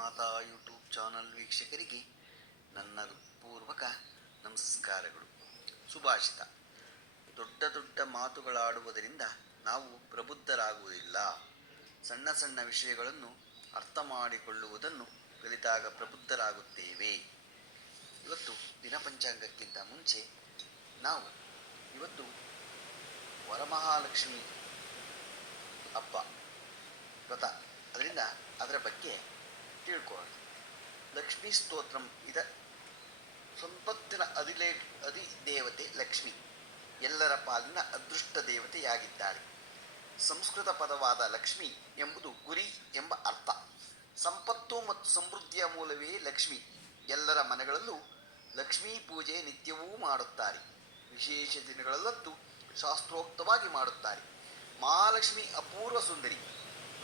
ಮಾತಾ YouTube channel ವೀಕ್ಷಕರಿಗೆ ನನ್ನ ಪೂರ್ವಕ ನಮಸ್ಕಾರಗಳು. ಸುಭಾಷಿತ: ದೊಡ್ಡ ದೊಡ್ಡ ಮಾತುಗಳಾಡುವುದರಿಂದ ನಾವು ಪ್ರಬುದ್ಧರಾಗುವುದಿಲ್ಲ. ಸಣ್ಣ ಸಣ್ಣ ವಿಷಯಗಳನ್ನು ಅರ್ಥ ಮಾಡಿಕೊಳ್ಳುವುದನ್ನು ಕಲಿತಾಗ ಪ್ರಬುದ್ಧರಾಗುತ್ತೇವೆ. ಇವತ್ತು ದಿನಪಂಚಾಂಗಕ್ಕಿಂತ ಮುಂಚೆ ನಾವು ಇವತ್ತು ವರಮಹಾಲಕ್ಷ್ಮಿ ಹಬ್ಬ ವ್ರತ, ಅದರಿಂದ ಅದರ ಬಗ್ಗೆ ತಿಳ್ಕೊಳ್ಳೋಣ. ಲಕ್ಷ್ಮೀ ಸ್ತೋತ್ರಂ ಸಂಪತ್ತಿನ ಅಧಿದೇವತೆ ಲಕ್ಷ್ಮಿ ಎಲ್ಲರ ಪಾಲಿನ ಅದೃಷ್ಟ ದೇವತೆಯಾಗಿದ್ದಾಳೆ. ಸಂಸ್ಕೃತ ಪದವಾದ ಲಕ್ಷ್ಮಿ ಎಂಬುದು ಗುರಿ ಎಂಬ ಅರ್ಥ. ಸಂಪತ್ತು ಮತ್ತು ಸಮೃದ್ಧಿಯ ಮೂಲವೇ ಲಕ್ಷ್ಮಿ. ಎಲ್ಲರ ಮನೆಗಳಲ್ಲೂ ಲಕ್ಷ್ಮೀ ಪೂಜೆ ನಿತ್ಯವೂ ಮಾಡುತ್ತಾರೆ. ವಿಶೇಷ ದಿನಗಳಲ್ಲಂತೂ ಶಾಸ್ತ್ರೋಕ್ತವಾಗಿ ಮಾಡುತ್ತಾರೆ. ಮಹಾಲಕ್ಷ್ಮಿ ಅಪೂರ್ವ ಸುಂದರಿ.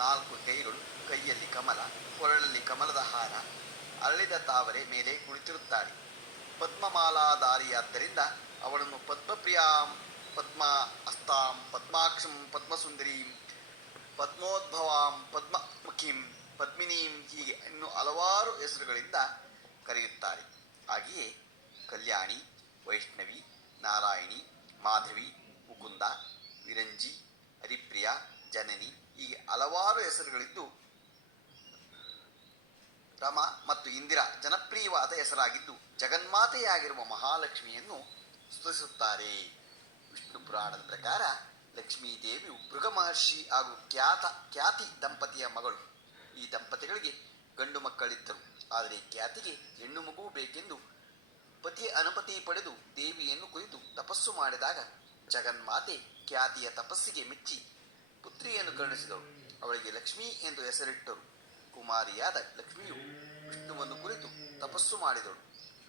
4 ಕೈಗಳು, ಕೈಯಲ್ಲಿ ಕಮಲ, ಕೊರಳಲ್ಲಿ ಕಮಲದ ಹಾರ, ಅರಳಿದ ತಾವರೆ ಮೇಲೆ ಕುಳಿತಿರುತ್ತಾಳೆ. ಪದ್ಮಮಾಲಾಧಾರಿಯಾದ್ದರಿಂದ ಅವಳನ್ನು ಪದ್ಮಪ್ರಿಯಾಂ, ಪದ್ಮ ಹಸ್ತಾಂ, ಪದ್ಮಾಕ್ಷಂ, ಪದ್ಮಸುಂದರೀಂ, ಪದ್ಮೋದ್ಭವಾಂ, ಪದ್ಮಮುಖೀಂ, ಪದ್ಮಿನೀಂ ಹೀಗೆ ಇನ್ನು ಹಲವಾರು ಹೆಸರುಗಳಿಂದ ಕರೆಯುತ್ತಾರೆ. ಹಾಗೆಯೇ ಕಲ್ಯಾಣಿ, ವೈಷ್ಣವಿ, ನಾರಾಯಣಿ, ಮಾಧವಿ, ಮುಕುಂದ, ವಿರಂಜಿ, ಹರಿಪ್ರಿಯ, ಜನನಿ ಹೀಗೆ ಹಲವಾರು ಹೆಸರುಗಳಿದ್ದು ರಮ ಮತ್ತು ಇಂದಿರಾ ಜನಪ್ರಿಯವಾದ ಹೆಸರಾಗಿದ್ದು ಜಗನ್ಮಾತೆಯಾಗಿರುವ ಮಹಾಲಕ್ಷ್ಮಿಯನ್ನು ಸ್ತುತಿಸುತ್ತಾರೆ. ವಿಷ್ಣು ಪುರಾಣದ ಪ್ರಕಾರ ಲಕ್ಷ್ಮೀ ದೇವಿಯು ಭೃಗ ಮಹರ್ಷಿ ಹಾಗೂ ಖ್ಯಾತಿ ದಂಪತಿಯ ಮಗಳು. ಈ ದಂಪತಿಗಳಿಗೆ ಗಂಡು ಮಕ್ಕಳಿದ್ದರು. ಆದರೆ ಖ್ಯಾತಿಗೆ ಹೆಣ್ಣು ಮಗು ಬೇಕೆಂದು ಪತಿಯ ಅನುಮತಿ ಪಡೆದು ದೇವಿಯನ್ನು ಕುರಿತು ತಪಸ್ಸು ಮಾಡಿದಾಗ ಜಗನ್ಮಾತೆ ಖ್ಯಾತಿಯ ತಪಸ್ಸಿಗೆ ಮೆಚ್ಚಿ ಪುತ್ರಿಯನ್ನು ಕರುಣಿಸಿದಳು. ಅವಳಿಗೆ ಲಕ್ಷ್ಮೀ ಎಂದು ಹೆಸರಿಟ್ಟರು. ಕುಮಾರಿಯಾದ ಲಕ್ಷ್ಮಿಯು ವಿಷ್ಣುವನ್ನು ಕುರಿತು ತಪಸ್ಸು ಮಾಡಿದಳು.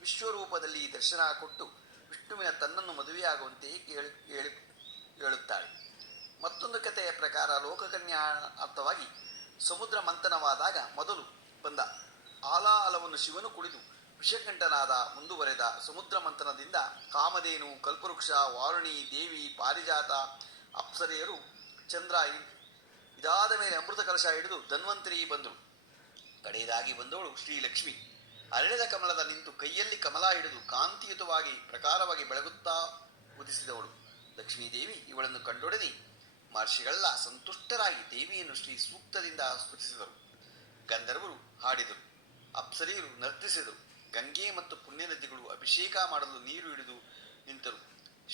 ವಿಶ್ವರೂಪದಲ್ಲಿ ದರ್ಶನ ಕೊಟ್ಟು ವಿಷ್ಣುವಿನ ತನ್ನನ್ನು ಮದುವೆಯಾಗುವಂತೆ ಹೇಳುತ್ತಾಳೆ. ಮತ್ತೊಂದು ಕಥೆಯ ಪ್ರಕಾರ ಲೋಕಕನ್ಯಾರ್ಥವಾಗಿ ಸಮುದ್ರ ಮಂಥನವಾದಾಗ ಮೊದಲು ಬಂದ ಆಲಾಹಲವನ್ನು ಶಿವನು ಕುಡಿದು ವಿಷಕಂಠನಾದ. ಮುಂದುವರೆದ ಸಮುದ್ರ ಮಂಥನದಿಂದ ಕಾಮಧೇನು, ಕಲ್ಪವೃಕ್ಷ, ವಾರುಣಿ ದೇವಿ, ಪಾರಿಜಾತ, ಅಪ್ಸರೆಯರು, ಚಂದ್ರ ಇದಾದ ಮೇಲೆ ಅಮೃತ ಕಲಶ ಹಿಡಿದು ಧನ್ವಂತರಿ ಬಂದರು. ಕಡೆಯದಾಗಿ ಬಂದವಳು ಶ್ರೀಲಕ್ಷ್ಮಿ. ಅರಳಿದ ಕಮಲದ ನಿಂತು ಕೈಯಲ್ಲಿ ಕಮಲ ಹಿಡಿದು ಕಾಂತಿಯುತವಾಗಿ ಪ್ರಕಾರವಾಗಿ ಬೆಳಗುತ್ತಾ ಉದಿಸಿದವಳು ಲಕ್ಷ್ಮೀದೇವಿ. ಇವಳನ್ನು ಕಂಡೊಡನೆ ಮಹರ್ಷಿಗಳೆಲ್ಲ ಸಂತುಷ್ಟರಾಗಿ ದೇವಿಯನ್ನು ಶ್ರೀ ಸೂಕ್ತದಿಂದ ಸ್ತುತಿಸಿದರು. ಗಂಧರ್ವರು ಹಾಡಿದರು, ಅಪ್ಸರಿಯರು ನರ್ತಿಸಿದರು. ಗಂಗೆ ಮತ್ತು ಪುಣ್ಯ ನದಿಗಳು ಅಭಿಷೇಕ ಮಾಡಲು ನೀರು ಹಿಡಿದು ನಿಂತರು.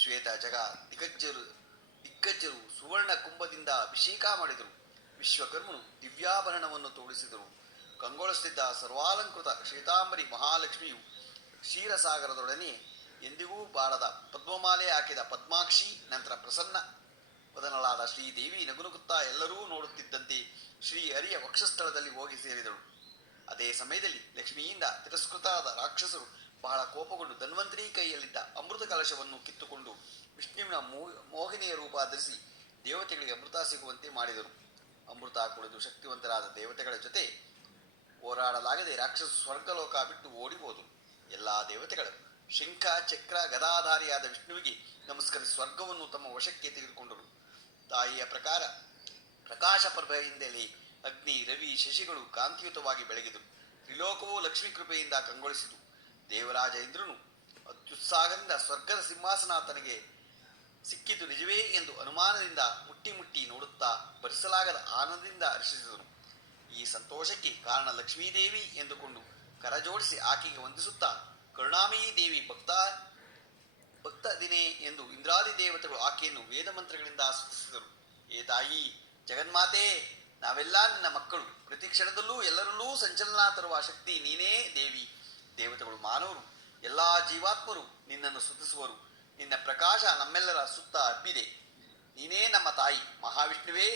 ಶ್ವೇತ ಜಗ ದಿಗ್ಗಜರು ಸುವರ್ಣ ಕುಂಭದಿಂದ ಅಭಿಷೇಕ ಮಾಡಿದರು. ವಿಶ್ವಕರ್ಮನು ದಿವ್ಯಾಭರಣವನ್ನು ತೋಡಿಸಿದರು. ಕಂಗೊಳಿಸುತ್ತಿದ್ದ ಸರ್ವಾಲಂಕೃತ ಶ್ವೇತಾಂಬರಿ ಮಹಾಲಕ್ಷ್ಮಿಯು ಕ್ಷೀರಸಾಗರದೊಡನೆ ಎಂದಿಗೂ ಬಾರದ ಪದ್ಮಮಾಲೆ ಹಾಕಿದ ಪದ್ಮಾಕ್ಷಿ. ನಂತರ ಪ್ರಸನ್ನ ವದನಳಾದ ಶ್ರೀದೇವಿ ನಗುನಗುತ್ತಾ ಎಲ್ಲರೂ ನೋಡುತ್ತಿದ್ದಂತೆ ಶ್ರೀ ಹರಿಯ ವಕ್ಷಸ್ಥಳದಲ್ಲಿ ಹೋಗಿ ಸೇರಿದಳು. ಅದೇ ಸಮಯದಲ್ಲಿ ಲಕ್ಷ್ಮಿಯಿಂದ ತಿರಸ್ಕೃತರಾದ ರಾಕ್ಷಸರು ಬಹಳ ಕೋಪಗೊಂಡು ಧನ್ವಂತರಿ ಕೈಯಲ್ಲಿದ್ದ ಅಮೃತ ಕಲಶವನ್ನು ಕಿತ್ತುಕೊಂಡು ವಿಷ್ಣುವಿನ ಮೋಹಿನಿಯ ರೂಪ ಧರಿಸಿ ದೇವತೆಗಳಿಗೆ ಅಮೃತ ಸಿಗುವಂತೆ ಮಾಡಿದರು. ಅಮೃತ ಕುಡಿದು ಶಕ್ತಿವಂತರಾದ ದೇವತೆಗಳ ಜೊತೆ ಹೋರಾಡಲಾಗದೆ ರಾಕ್ಷಸ ಸ್ವರ್ಗಲೋಕ ಬಿಟ್ಟು ಓಡಿ ಹೋದರು. ಎಲ್ಲ ದೇವತೆಗಳು ಶಂಖ ಚಕ್ರ ಗದಾಧಾರಿಯಾದ ವಿಷ್ಣುವಿಗೆ ನಮಸ್ಕರಿಸಿ ಸ್ವರ್ಗವನ್ನು ತಮ್ಮ ವಶಕ್ಕೆ ತೆಗೆದುಕೊಂಡರು. ತಾಯಿಯ ಪ್ರಕಾಶ ಪ್ರಭೆಯಿಂದಲೇ ಅಗ್ನಿ, ರವಿ, ಶಶಿಗಳು ಕಾಂತಿಯುತವಾಗಿ ಬೆಳಗಿದರು. ತ್ರಿಲೋಕವೂ ಲಕ್ಷ್ಮೀ ಕೃಪೆಯಿಂದ ಕಂಗೊಳಿಸಿತು. ದೇವರಾಜ ಇಂದ್ರನು ಅತ್ಯುತ್ಸಾಹದಿಂದ ಸ್ವರ್ಗದ ಸಿಂಹಾಸನ ತನಗೆ ಸಿಕ್ಕಿದ್ದು ನಿಜವೇ ಎಂದು ಅನುಮಾನದಿಂದ ಮುಟ್ಟಿ ನೋಡುತ್ತಾ ಭರಿಸಲಾಗದ ಆನಂದದಿಂದ ಹರ್ಷಿಸಿದನು. ಈ ಸಂತೋಷಕ್ಕೆ ಕಾರಣ ಲಕ್ಷ್ಮೀದೇವಿ ಎಂದುಕೊಂಡು ಕರಜೋಡಿಸಿ ಆಕೆಗೆ ವಂದಿಸುತ್ತಾ ಕರುಣಾಮಯೀ ದೇವಿ ಭಕ್ತ ದಿನೇ ಎಂದು ಇಂದ್ರಾದಿ ದೇವತೆಗಳು ಆಕೆಯನ್ನು ವೇದ ಮಂತ್ರಗಳಿಂದ ಸ್ತುತಿಸಿದರು. ಏ ತಾಯಿ ಜಗನ್ಮಾತೆ, ನಾವೆಲ್ಲ ನಿನ್ನ ಮಕ್ಕಳು. ಪ್ರತಿ ಕ್ಷಣದಲ್ಲೂ ಎಲ್ಲರಲ್ಲೂ ಸಂಚಲನ ತರುವ ಶಕ್ತಿ ನೀನೇ ದೇವಿ. ದೇವತೆಗಳು, ಮಾನವರು, ಎಲ್ಲ ಜೀವಾತ್ಮರು ನಿನ್ನನ್ನು ಸ್ತುತಿಸುವರು. ನಿನ್ನ ಪ್ರಕಾಶ ನಮ್ಮೆಲ್ಲರ ಸುತ್ತ ಹಬ್ಬಿದೆ. ನೀನೇ ನಮ್ಮ ತಾಯಿ. ಮಹಾವಿಷ್ಣುವೇ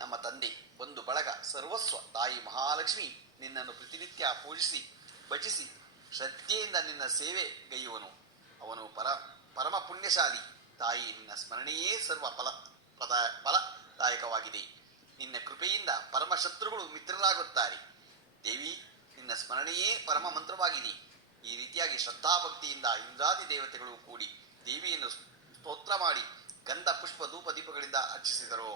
ನಮ್ಮ ತಂದೆ, ಬಂಧು ಬಳಗ, ಸರ್ವಸ್ವ. ತಾಯಿ ಮಹಾಲಕ್ಷ್ಮಿ ನಿನ್ನನ್ನು ಪ್ರತಿನಿತ್ಯ ಪೂಜಿಸಿ ಭಜಿಸಿ ಶ್ರದ್ಧೆಯಿಂದ ನಿನ್ನ ಸೇವೆ ಗೈಯುವನು. ಅವನು ಪರಮ ಪುಣ್ಯಶಾಲಿ. ತಾಯಿ, ನಿನ್ನ ಸ್ಮರಣೆಯೇ ಸರ್ವ ಫಲದಾಯಕವಾಗಿದೆ. ನಿನ್ನ ಕೃಪೆಯಿಂದ ಪರಮ ಶತ್ರುಗಳು ಮಿತ್ರರಾಗುತ್ತಾರೆ. ದೇವಿ, ನಿನ್ನ ಸ್ಮರಣೆಯೇ ಪರಮ ಮಂತ್ರವಾಗಿದೆ. ಈ ರೀತಿಯಾಗಿ ಶ್ರದ್ಧಾಭಕ್ತಿಯಿಂದ ಇಂದ್ರಾದಿ ದೇವತೆಗಳು ಕೂಡಿ ದೇವಿಯನ್ನು ಸ್ತೋತ್ರ ಮಾಡಿ ಗಂಧ ಪುಷ್ಪ ಧೂಪ ದೀಪಗಳಿಂದ ಅರ್ಚಿಸಿದರು.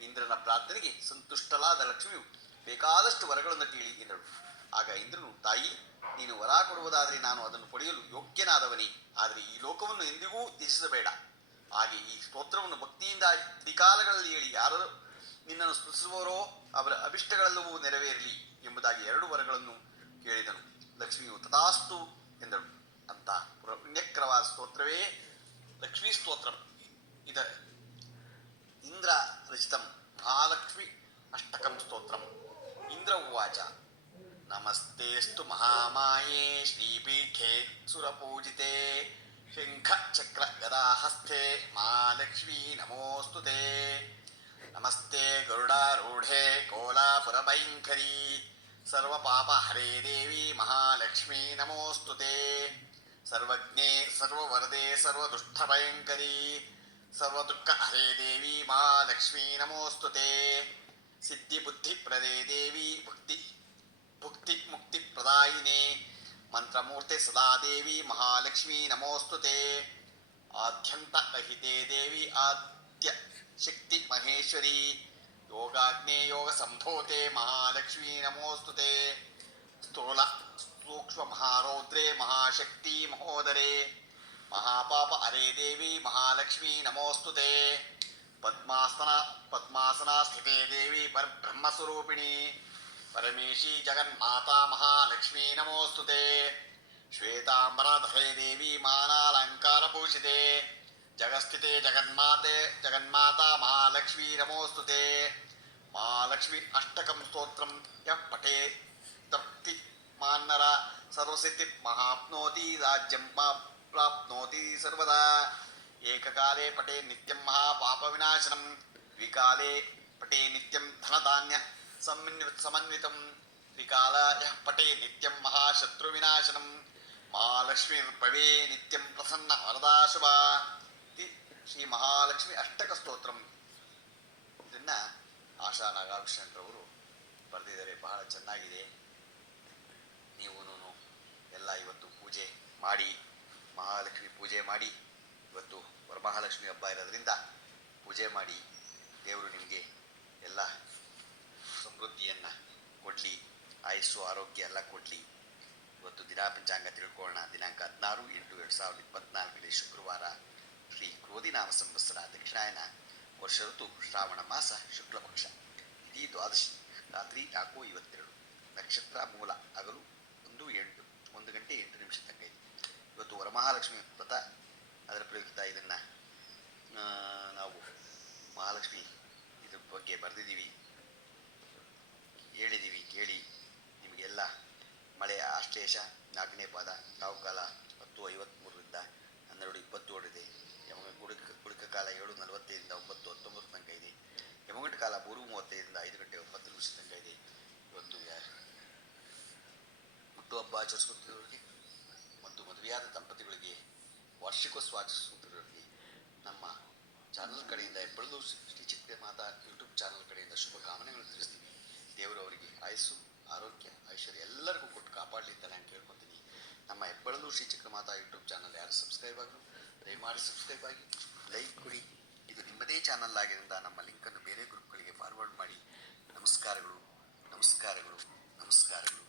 ಇಂದ್ರನ ಪ್ರಾರ್ಥನೆಗೆ ಸಂತುಷ್ಟಲಾದ ಲಕ್ಷ್ಮಿಯು ಬೇಕಾದಷ್ಟು ವರಗಳನ್ನು ಕೇಳಿ ಎಂದಳು. ಆಗ ಇಂದ್ರನು, ತಾಯಿ, ನೀನು ವರ ಕೊಡುವುದಾದರೆ ನಾನು ಅದನ್ನು ಪಡೆಯಲು ಯೋಗ್ಯನಾದವನೇ, ಆದರೆ ಈ ಲೋಕವನ್ನು ಎಂದಿಗೂ ತ್ಯಜಿಸಬೇಡ. ಹಾಗೆ ಈ ಸ್ತೋತ್ರವನ್ನು ಭಕ್ತಿಯಿಂದ ತ್ರಿಕಾಲಗಳಲ್ಲಿ ಹೇಳಿ ಯಾರು ನಿನ್ನನ್ನು ಸ್ತುತಿಸುವವರೋ ಅವರ ಅಭಿಷ್ಟಗಳೆಲ್ಲವೂ ನೆರವೇರಲಿ ಎಂಬುದಾಗಿ 2 ವರಗಳನ್ನು ಕೇಳಿದನು. ಲಕ್ಷ್ಮಿಯು ತಥಾಸ್ತು ಎಂದಳು. ಅಂತ ಪುಣ್ಯಕರವಾದ ಸ್ತೋತ್ರವೇ ಲಕ್ಷ್ಮೀ ಸ್ತೋತ್ರ. ಇದ ಇಂದ್ರ ರಚಿತಂ ಮಹಾಲಕ್ಷ್ಮಿ ಅಷ್ಟಕಂ ಸ್ತೋತ್ರಂ. ಇಂದ್ರ ಉವಾಚ, ನಮಸ್ತೆಸ್ತು ಮಹಾಮಾಯೇ ಶ್ರೀಪೀಠೆ ಸುರಪೂಜಿತೆ ಶಂಖ ಚಕ್ರ ಗದಾಹಸ್ಥೆ ಮಹಾಲಕ್ಷ್ಮೀ ನಮೋಸ್ತುತೆ. ನಮಸ್ತೆ ಗರುಡಾರೂಢೆ ಕೋಲಾಪುರಭಯಂಕರಿ ಸರ್ವಪಾಪ ಹರೇ ದೇವಿ ಮಹಾಲಕ್ಷ್ಮೀ ನಮೋಸ್ತುತೆ. ಸರ್ವಜ್ಞೆ ಸರ್ವವರದೆ ಸರ್ವದುಷ್ಟಭಯಂಕರಿ ಸರ್ವದುಃಖ ಹರೇ ದೇವಿ ಮಹಾಲಕ್ಷ್ಮೀ ನಮೋಸ್ತುತೆ. ಸಿದ್ಧಿಬುದ್ಧಿಪ್ರದೇ ದೇವಿ ಭುಕ್ತಿ ಮುಕ್ತಿಪ್ರದಾಯಿನೇ ಮಂತ್ರಮೂರ್ತೆ ಸದಾ ದೇವಿ ಮಹಾಲಕ್ಷ್ಮೀ ನಮೋಸ್ತುತೆ. ಆದ್ಯಂತರಹಿತೆ ದೇವಿ ಆದ್ಯ ಶಕ್ತಿ ಮಹೇಶ್ವರಿ ಯೋಗಾಗ್ನೇ ಯೋಗ ಸಂಭೂತೆ ಮಹಾಲಕ್ಷ್ಮೀ ನಮೋಸ್ತುತೆ. ಸ್ಥೂಲ ಸೂಕ್ಷ್ಮ ಮಹಾರೌದ್ರೇ ಮಹಾಶಕ್ತಿ ಮಹೋದರೇ ಮಹಾಪಾಪ ಹರೇ ದೇವಿ ಮಹಾಲಕ್ಷ್ಮೀ ನಮೋಸ್ತುತೆ. ಪದ್ಮಾಸನ ಸ್ಥಿತೇ ದೇವಿ ಪರಬ್ರಹ್ಮಸ್ವರೂಪಿಣಿ ಪರಮೇಶಿ ಜಗನ್ಮಾತಾ ಮಹಾಲಕ್ಷ್ಮೀ ನಮೋಸ್ತುತೆ. ಶ್ವೇತಾಂಬರಧರೇ ದೇವಿ ಮಾನಾಲಂಕಾರಭೂಷಿತೆ ಜಗಸ್ಥಿತೆ ಜಗನ್ಮಾತಾ ಮಹಾಲಕ್ಷ್ಮೀ ನಮೋಸ್ತುತೆ. ಮಹಾಲಕ್ಷ್ಮಿ ಅಷ್ಟಕಂ ಸ್ತೋತ್ರಂ ಯಃ ಪಠೇತ್ ತೃಪ್ತಿ ಮಾನ್ನರ ಸರ್ವಸಿದ್ಧಿ ಮಹಾಪ್ನೋತಿ ರಾಜ್ಯಂ ಪ್ರಾಪ್ನೋತಿ ಸರ್ವದಾ. ಏಕಕಾಲೇ ಪಠೇ ನಿತ್ಯಂ ಮಹಾಪಾಪ ವಿನಾಶನಂ ದ್ವಿಕಾಲೇ ಪಠೇ ನಿತ್ಯಂ ಧನಧಾನ್ಯ ಸಮನ್ವಿತಂ ತ್ರಿಕಾಲ ಯಃ ಪಠೇ ನಿತ್ಯಂ ಮಹಾಶತ್ರು ವಿನಾಶನಂ ಮಹಾಲಕ್ಷ್ಮೀರ್ಭವೇ ನಿತ್ಯಂ ಪ್ರಸನ್ನ ವರದಾ ಶುಭಾ. ಶ್ರೀ ಮಹಾಲಕ್ಷ್ಮಿ ಅಷ್ಟಕ ಸ್ತೋತ್ರಂ. ಇದನ್ನ ಆಶಾ ನಾಗಾಭೂಷಣರವರು ಬರೆದಿದ್ದಾರೆ. ಬಹಳ ಚೆನ್ನಾಗಿದೆ. ನೀವು ಎಲ್ಲ ಇವತ್ತು ಪೂಜೆ ಮಾಡಿ, ಮಹಾಲಕ್ಷ್ಮಿ ಪೂಜೆ ಮಾಡಿ, ಇವತ್ತು ವರಮಹಾಲಕ್ಷ್ಮಿ ಹಬ್ಬ ಇರೋದ್ರಿಂದ ಪೂಜೆ ಮಾಡಿ, ದೇವರು ನಿಮಗೆ ಎಲ್ಲ ಸಮೃದ್ಧಿಯನ್ನು ಕೊಡಲಿ, ಆಯುಸ್ಸು ಆರೋಗ್ಯ ಎಲ್ಲ ಕೊಡಲಿ. ಇವತ್ತು ದಿನ ಪಂಚಾಂಗ ತಿಳ್ಕೊಳ್ಳೋಣ. ದಿನಾಂಕ 16/8/2024 ಶುಕ್ರವಾರ, ಶ್ರೀ ಕ್ರೋಧಿನಾಮ ಸಂವತ್ಸರ, ದಕ್ಷಿಣಾಯನ, ವರ್ಷ ಋತು ಶ್ರಾವಣ ಮಾಸ, ಶುಕ್ಲ ಪಕ್ಷ, ತಿಥಿ ದ್ವಾದಶಿ, ರಾತ್ರಿ 4:22, ನಕ್ಷತ್ರ ಮೂಲ, ಹಗಲು 1 ಗಂಟೆ 8 ತನಕ ಇದೆ. ಇವತ್ತು ವರಮಹಾಲಕ್ಷ್ಮಿ ವ್ರತ, ಅದರ ಪ್ರಯುಕ್ತ ಇದನ್ನು ನಾವು ಮಹಾಲಕ್ಷ್ಮಿ ಇದ್ರ ಬಗ್ಗೆ ಬರೆದಿದ್ದೀವಿ, ಹೇಳಿದ್ದೀವಿ. ಕೇಳಿ. ನಿಮಗೆಲ್ಲ ಮಳೆಯ ಆಶ್ಲೇಷ 4ನೇ ಪಾದ, ರಾಹುಕಾಲ 10:53 12:27 ಇದೆ. ಗುಳಿಕ ಕಾಲ 7:45 9:19 ತನಕ ಇದೆ. ಯಮಗಂಟ ಕಾಲ 3:35 5 ಗಂಟೆ 9 ತನಕ ಇದೆ. ಇವತ್ತು ಹುಟ್ಟುಹಬ್ಬ ಆಚರಿಸುತ್ತಿರುವವರಿಗೆ ಮತ್ತು ಮದುವೆಯಾದ ದಂಪತಿಗಳಿಗೆ, ವಾರ್ಷಿಕೋತ್ಸವ ಆಚರಿಸುತ್ತಿರುವವರಿಗೆ ನಮ್ಮ ಚಾನಲ್ ಕಡೆಯಿಂದ, ಹೆಬ್ಬಳಲು ಶ್ರೀ ಚಿಕ್ಕ ಮಾತಾ ಯೂಟ್ಯೂಬ್ ಚಾನಲ್ ಕಡೆಯಿಂದ ಶುಭ ಕಾಮನೆಗಳನ್ನು ತಿಳಿಸ್ತೀವಿ. ದೇವರು ಅವರಿಗೆ ಆಯುಸ್ಸು ಆರೋಗ್ಯ ಐಶ್ವರ್ಯ ಎಲ್ಲರಿಗೂ ಕೊಟ್ಟು ಕಾಪಾಡಲಿ ಅಂತ ನಾನು ಕೇಳ್ಕೊತೀನಿ. ನಮ್ಮ ಹೆಬ್ಬಳಲು ಶ್ರೀ ಚಿಕ್ಕ ಮಾತಾ ಯೂಟ್ಯೂಬ್ ಚಾನಲ್ ಯಾರು ಸಬ್ಸ್ಕ್ರೈಬ್ ಆಗಲು ದಯಮಾಡಿ ಸಬ್ಸ್ಕ್ರೈಬ್ ಆಗಿ, ಲೈಕ್ ಕೊಡಿ. ಇದು ನಿಮ್ಮದೇ ಚಾನಲ್ ಆಗಿದ್ದರಿಂದ ನಮ್ಮ ಲಿಂಕನ್ನು ಬೇರೆ ಗ್ರೂಪ್ಗಳಿಗೆ ಫಾರ್ವರ್ಡ್ ಮಾಡಿ. ನಮಸ್ಕಾರಗಳು, ನಮಸ್ಕಾರಗಳು, ನಮಸ್ಕಾರಗಳು.